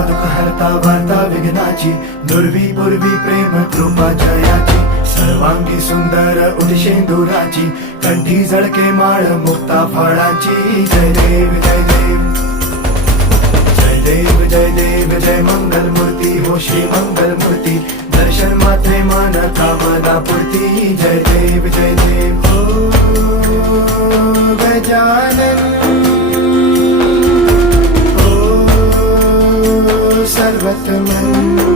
दुःख हरता वार्ता विघ्नाची, दुर्वी पूर्वी प्रेम कृपा जयाची, सर्वांगी सुंदर उदिशेंदुराची, कंठी झळके माळ मुक्ता फळाची. जय देव जय देव जय देव जय देव जय मंगल मूर्ती हो श्री मंगल मूर्ती, दर्शन मात्रे मान कामना पूर्ती. जय देव जय देव हो गजानन हो सर्वतमन.